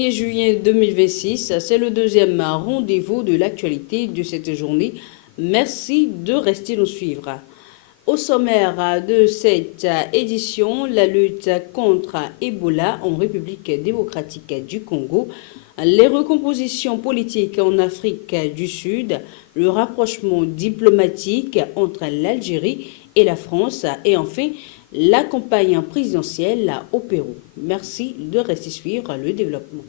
1er juillet 2026, c'est le deuxième rendez-vous de l'actualité de cette journée. Merci de rester nous suivre. Au sommaire de cette édition, la lutte contre Ebola en République démocratique du Congo, les recompositions politiques en Afrique du Sud, le rapprochement diplomatique entre l'Algérie et la France et enfin la campagne présidentielle au Pérou. Merci de rester suivre le développement.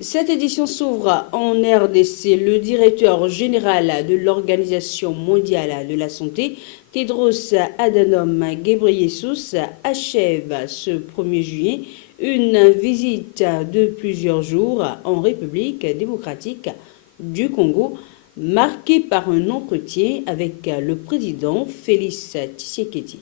Cette édition s'ouvre en RDC. Le directeur général de l'Organisation mondiale de la santé, Tedros Adhanom Ghebreyesus, achève ce 1er juillet une visite de plusieurs jours en République démocratique du Congo, marquée par un entretien avec le président Félix Tshisekedi.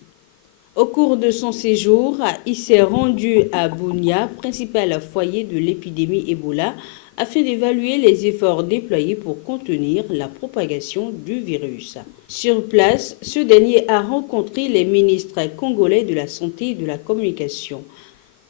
Au cours de son séjour, il s'est rendu à Bunia, principal foyer de l'épidémie Ebola, afin d'évaluer les efforts déployés pour contenir la propagation du virus. Sur place, ce dernier a rencontré les ministres congolais de la Santé et de la Communication.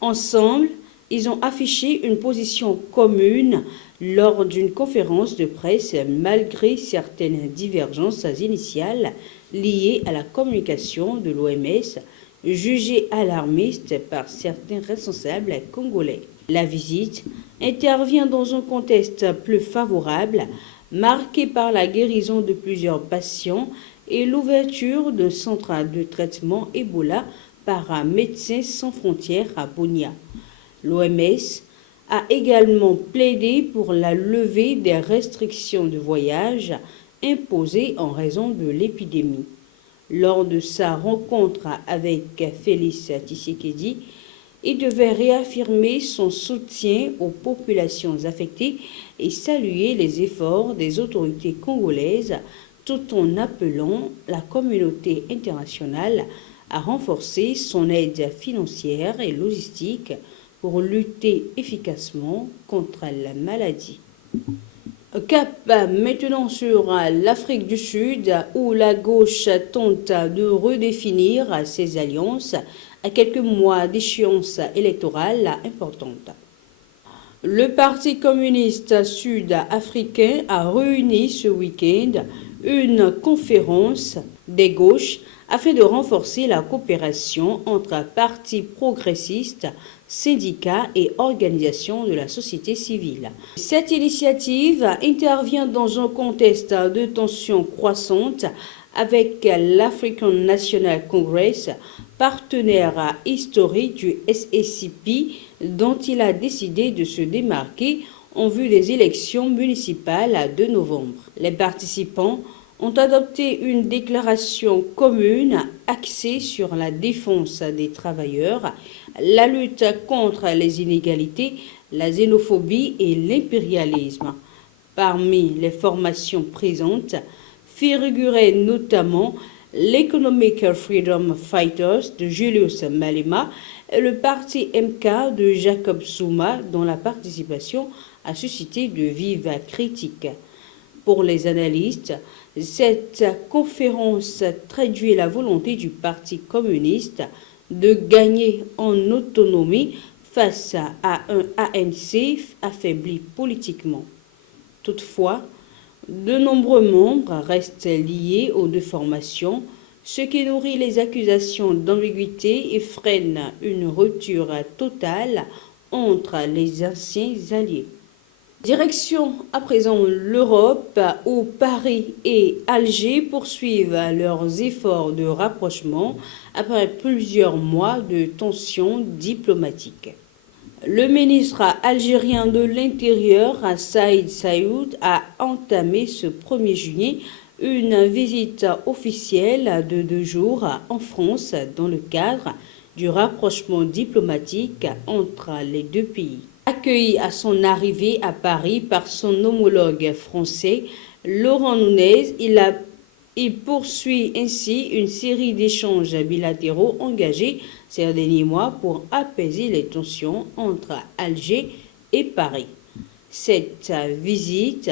Ensemble, ils ont affiché une position commune lors d'une conférence de presse malgré certaines divergences initiales liées à la communication de l'OMS, jugée alarmiste par certains responsables congolais. La visite intervient dans un contexte plus favorable, marqué par la guérison de plusieurs patients et l'ouverture de centres de traitement Ebola par Médecins sans frontières à Bunia. L'OMS a également plaidé pour la levée des restrictions de voyage imposées en raison de l'épidémie. Lors de sa rencontre avec Félix Tshisekedi, il devait réaffirmer son soutien aux populations affectées et saluer les efforts des autorités congolaises tout en appelant la communauté internationale à renforcer son aide financière et logistique pour lutter efficacement contre la maladie. Cap maintenant sur l'Afrique du Sud où la gauche tente de redéfinir ses alliances à quelques mois d'échéance électorale importante. Le Parti communiste sud-africain a réuni ce week-end une conférence des gauches afin de renforcer la coopération entre partis progressistes, syndicats et organisations de la société civile. Cette initiative intervient dans un contexte de tensions croissantes avec l'African National Congress, partenaire historique du SACP, dont il a décidé de se démarquer en vue des élections municipales de novembre. Les participants ont adopté une déclaration commune axée sur la défense des travailleurs, la lutte contre les inégalités, la xénophobie et l'impérialisme. Parmi les formations présentes figuraient notamment l'Economic Freedom Fighters de Julius Malema et le parti MK de Jacob Zuma, dont la participation a suscité de vives critiques. Pour les analystes, cette conférence traduit la volonté du Parti communiste de gagner en autonomie face à un ANC affaibli politiquement. Toutefois, de nombreux membres restent liés aux deux formations, ce qui nourrit les accusations d'ambiguïté et freine une rupture totale entre les anciens alliés. Direction à présent l'Europe où Paris et Alger poursuivent leurs efforts de rapprochement après plusieurs mois de tensions diplomatiques. Le ministre algérien de l'Intérieur, Saïd Saïd, a entamé ce 1er juillet une visite officielle de 2 jours en France dans le cadre du rapprochement diplomatique entre les deux pays. Accueilli à son arrivée à Paris par son homologue français, Laurent Nunez, il poursuit ainsi une série d'échanges bilatéraux engagés ces derniers mois pour apaiser les tensions entre Alger et Paris. Cette visite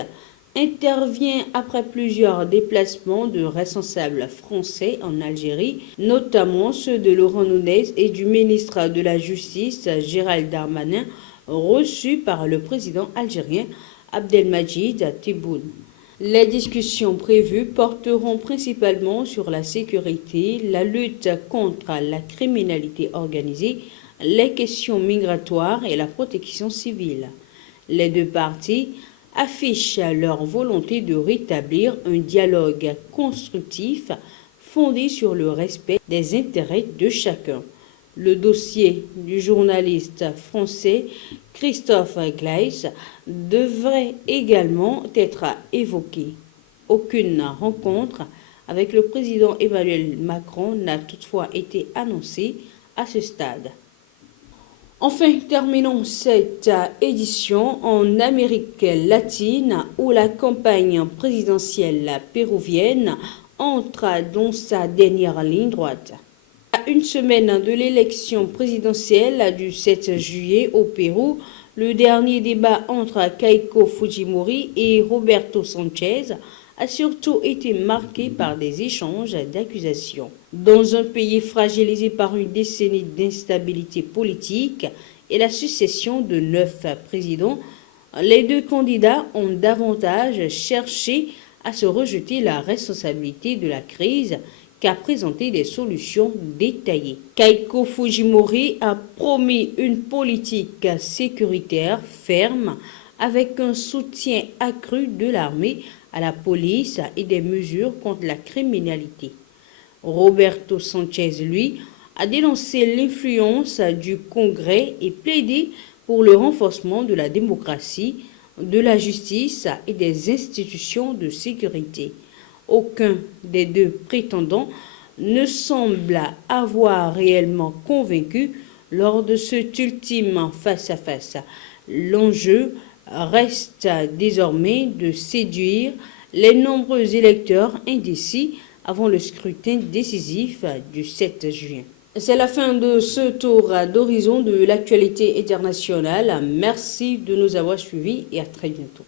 intervient après plusieurs déplacements de responsables français en Algérie, notamment ceux de Laurent Nunez et du ministre de la Justice Gérald Darmanin, reçus par le président algérien Abdelmadjid Tebboune. Les discussions prévues porteront principalement sur la sécurité, la lutte contre la criminalité organisée, les questions migratoires et la protection civile. Les deux parties affichent leur volonté de rétablir un dialogue constructif fondé sur le respect des intérêts de chacun. Le dossier du journaliste français Christophe Gleis devrait également être évoqué. Aucune rencontre avec le président Emmanuel Macron n'a toutefois été annoncée à ce stade. Enfin, terminons cette édition en Amérique latine où la campagne présidentielle péruvienne entre dans sa dernière ligne droite. À une semaine de l'élection présidentielle du 7 juillet au Pérou, le dernier débat entre Keiko Fujimori et Roberto Sanchez a surtout été marqué par des échanges d'accusations. Dans un pays fragilisé par une décennie d'instabilité politique et la succession de 9 présidents, les deux candidats ont davantage cherché à se rejeter la responsabilité de la crise qu'à présenter des solutions détaillées. Keiko Fujimori a promis une politique sécuritaire ferme avec un soutien accru de l'armée à la police et des mesures contre la criminalité. Roberto Sanchez, lui, a dénoncé l'influence du Congrès et plaidé pour le renforcement de la démocratie, de la justice et des institutions de sécurité. Aucun des deux prétendants ne semble avoir réellement convaincu lors de cet ultime face-à-face. L'enjeu reste désormais de séduire les nombreux électeurs indécis avant le scrutin décisif du 7 juin. C'est la fin de ce tour d'horizon de l'actualité internationale. Merci de nous avoir suivis et à très bientôt.